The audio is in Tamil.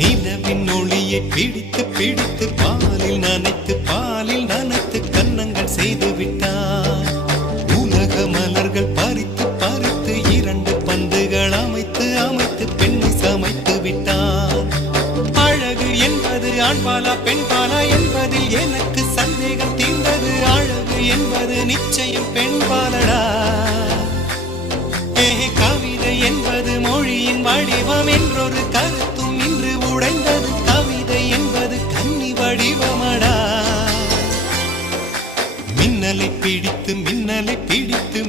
நிலவின் ஒளியை பிடித்து பிடித்து பாலில் நனைத்து கன்னங்கள் செய்து விட்டார். உலக மலர்கள் பறித்து பறித்து 2 பந்துகள் அமைத்து அமைத்து பெண்ணை சமைத்து விட்டார். அழகு என்பது ஆண்பாலா பெண்பாலா என்பதில் எனக்கு சந்தேகம் தீர்ந்தது. அழகு என்பது நிச்சயம் பெண்பாலடா. கவிதை என்பது மொழியின் வடிவம் என்றொரு கருத்தும் இன்று உடைந்தது. கவிதை என்பது கன்னி வடிவமடா. மின்னலை பிடித்து